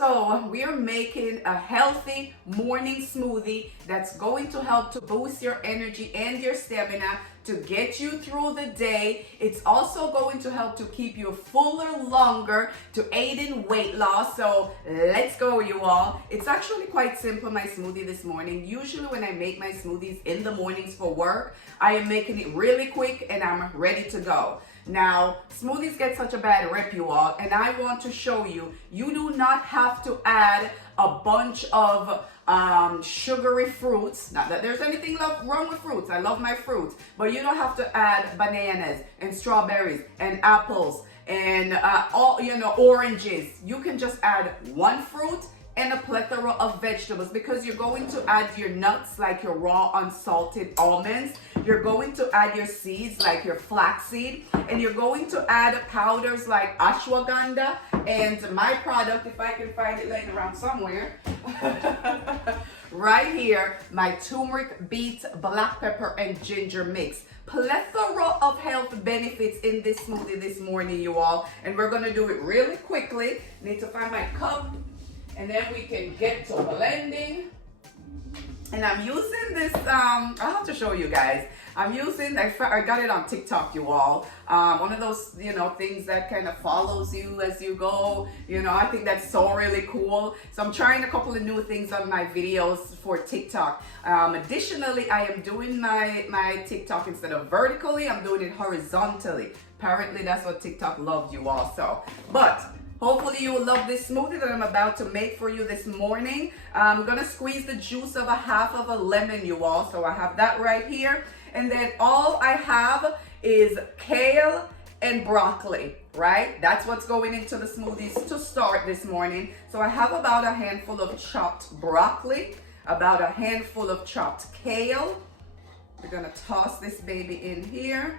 So we are making a healthy morning smoothie that's going to help to boost your energy and your stamina to get you through the day. It's also going to help to keep you fuller longer, to aid in weight loss. So let's go, you all. It's actually quite simple, my smoothie this morning. Usually when I make my smoothies in the mornings for work, I am making it really quick and I'm ready to go. Now, smoothies get such a bad rep, you all, and I want to show you, you do not have to add a bunch of sugary fruits. Not that there's anything wrong with fruits. I love my fruits. But you don't have to add bananas and strawberries and apples and oranges. You can just add one fruit and a plethora of vegetables, because you're going to add your nuts like your raw unsalted almonds, you're going to add your seeds like your flaxseed, and you're going to add powders like ashwagandha and my product, if I can find it laying around somewhere, right here, my turmeric, beet, black pepper, and ginger mix. Plethora of health benefits in this smoothie this morning, you all, and we're gonna do it really quickly. Need to find my cup, and then we can get to blending. And I'm using this, I'll have to show you guys. I got it on TikTok, you all. One of those, things that kind of follows you as you go. I think that's so really cool. So I'm trying a couple of new things on my videos for TikTok. Additionally, I am doing my TikTok, instead of vertically, I'm doing it horizontally. Apparently that's what TikTok loves, you all. So, but hopefully you will love this smoothie that I'm about to make for you this morning. I'm gonna squeeze the juice of a half of a lemon, you all. So I have that right here. And then all I have is kale and broccoli, right? That's what's going into the smoothies to start this morning. So I have about a handful of chopped broccoli, about a handful of chopped kale. We're gonna toss this baby in here.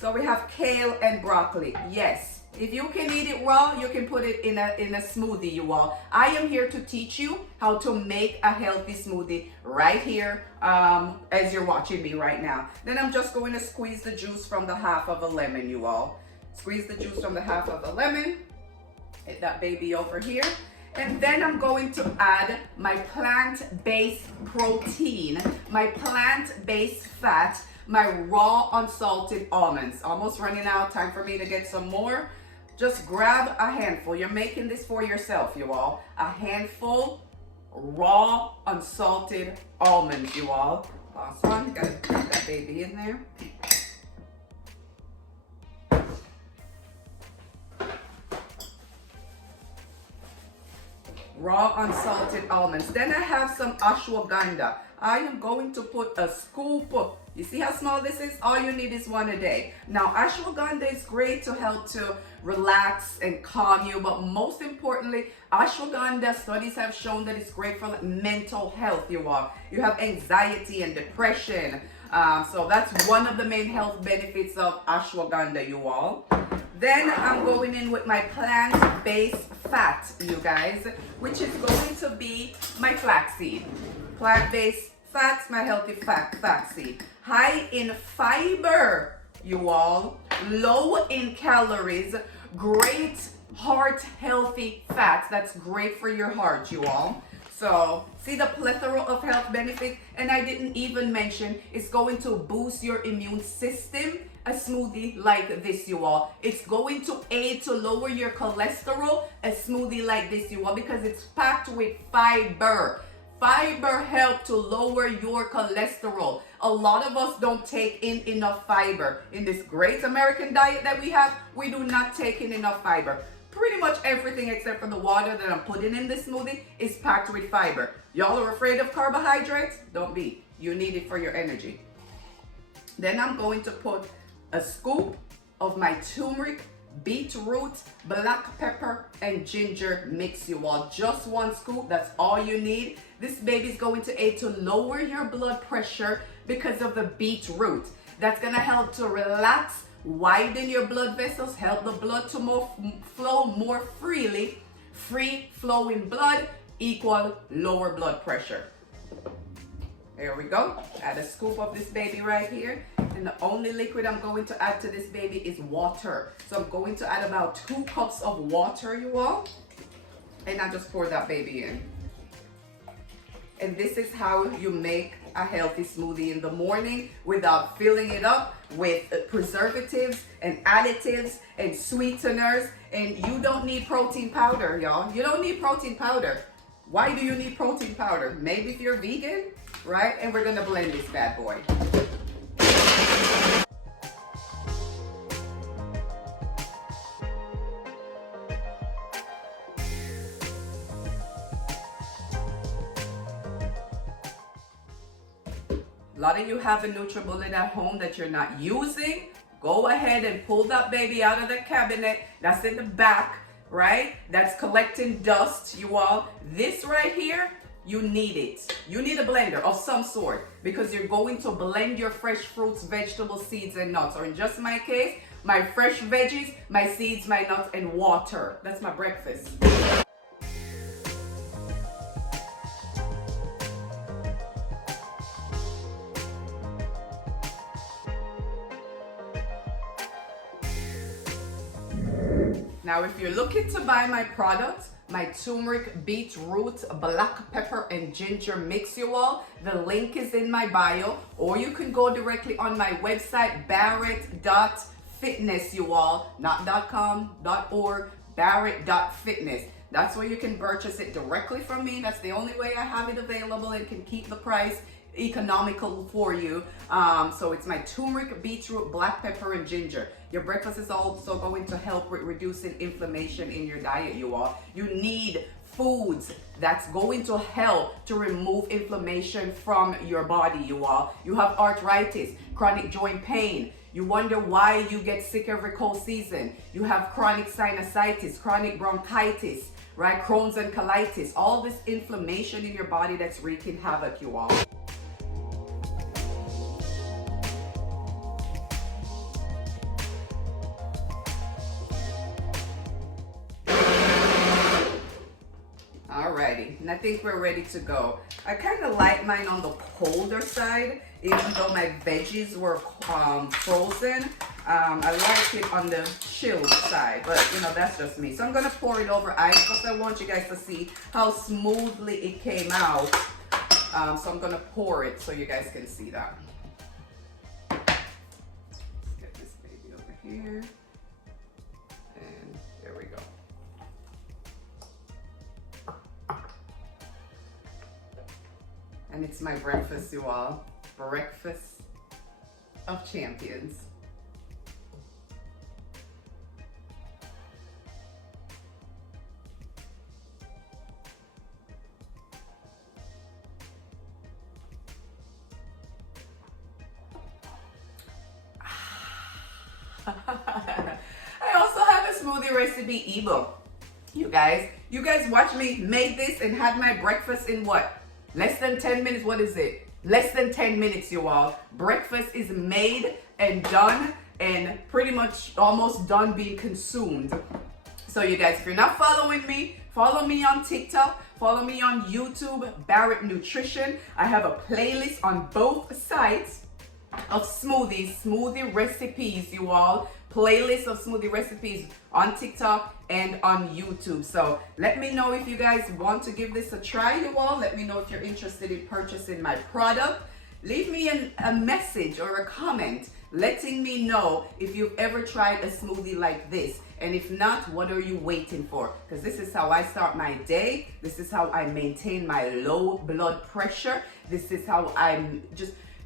So we have kale and broccoli, yes. If you can eat it raw, you can put it in a smoothie, you all. I am here to teach you how to make a healthy smoothie right here as you're watching me right now. Then I'm just going to squeeze the juice from the half of a lemon, you all. Squeeze the juice from the half of a lemon. Hit that baby over here. And then I'm going to add my plant-based protein, my plant-based fat, my raw unsalted almonds. Almost running out, time for me to get some more. Just grab a handful. You're making this for yourself, you all. A handful raw unsalted almonds, you all. Last one, gotta put that baby in there. Raw unsalted almonds. Then I have some ashwagandha. I am going to put a scoop. You see how small this is? All you need is one a day. Now, ashwagandha is great to help to relax and calm you, but most importantly, ashwagandha studies have shown that it's great for mental health, you all. You have anxiety and depression. So that's one of the main health benefits of ashwagandha, you all. Then I'm going in with my plant-based fat, you guys, which is going to be my flaxseed. Plant-based fats, my healthy flaxseed. High in fiber, you all. Low in calories. Great heart healthy fats. That's great for your heart, you all. So, see the plethora of health benefits? And I didn't even mention it's going to boost your immune system. A smoothie like this, you all. It's going to aid to lower your cholesterol. A smoothie like this, you all, because it's packed with fiber. Fiber helps to lower your cholesterol. A lot of us don't take in enough fiber. In this great American diet that we have, we do not take in enough fiber. Pretty much everything except for the water that I'm putting in this smoothie is packed with fiber. Y'all are afraid of carbohydrates? Don't be. You need it for your energy. Then I'm going to put a scoop of my turmeric, beetroot, black pepper, and ginger mix, you all. Just one scoop, that's all you need. This baby is going to aid to lower your blood pressure because of the beetroot. That's gonna help to relax, widen your blood vessels, help the blood to flow more freely. Free flowing blood equal lower blood pressure. There we go. Add a scoop of this baby right here. And the only liquid I'm going to add to this baby is water. So I'm going to add about 2 cups of water, you all. And I just pour that baby in. And this is how you make a healthy smoothie in the morning without filling it up with preservatives and additives and sweeteners. And you don't need protein powder, y'all. You don't need protein powder. Why do you need protein powder? Maybe if you're vegan, right? And we're gonna blend this bad boy. A lot of you have a NutriBullet at home that you're not using. Go ahead and pull that baby out of the cabinet. That's in the back, right? That's collecting dust, you all. This right here, you need it. You need a blender of some sort because you're going to blend your fresh fruits, vegetables, seeds, and nuts. Or in just my case, my fresh veggies, my seeds, my nuts, and water. That's my breakfast. Now, if you're looking to buy my product, my turmeric, beetroot, black pepper, and ginger mix, you all, the link is in my bio, or you can go directly on my website, barrett.fitness, you all, not .com, .org, barrett.fitness. That's where you can purchase it directly from me. That's the only way I have it available and can keep the price economical for you. So it's my turmeric, beetroot, black pepper, and ginger. Your breakfast is also going to help with reducing inflammation in your diet, you all. You need foods that's going to help to remove inflammation from your body, you all. You have arthritis, chronic joint pain. You wonder why you get sick every cold season. You have chronic sinusitis, chronic bronchitis, right? Crohn's and colitis. All this inflammation in your body that's wreaking havoc, you all. Alrighty, and I think we're ready to go. I kind of like mine on the colder side, even though my veggies were frozen. I like it on the chilled side, but you know, that's just me. So I'm gonna pour it over ice because I want you guys to see how smoothly it came out. So I'm gonna pour it so you guys can see that. Let's get this baby over here. And there we go. And it's my breakfast, you all. Breakfast of champions. I also have a smoothie recipe ebook. You guys watch me make this and had my breakfast in what? Less than 10 minutes. What is it? Less than 10 minutes, you all. Breakfast is made and done and pretty much almost done being consumed. So you guys, if you're not following me, follow me on TikTok, follow me on YouTube, Barrett Nutrition. I have a playlist on both sites of smoothie recipes, you all. Playlist of smoothie recipes on TikTok and on YouTube. So let me know if you guys want to give this a try, you all. Let me know if you're interested in purchasing my product. Leave me a message or a comment letting me know if you've ever tried a smoothie like this. And if not, what are you waiting for? Because this is how I start my day. This is how I maintain my low blood pressure. This is how I'm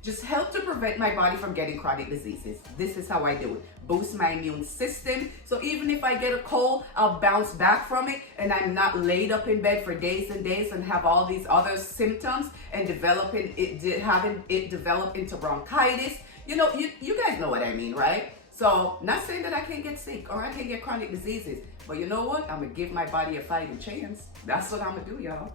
just help to prevent my body from getting chronic diseases. This is how I do it. Boost my immune system. So even if I get a cold, I'll bounce back from it and I'm not laid up in bed for days and days and have all these other symptoms and having it develop into bronchitis. You know, you guys know what I mean, right? So not saying that I can't get sick or I can't get chronic diseases, but you know what? I'm gonna give my body a fighting chance. That's what I'm gonna do, y'all.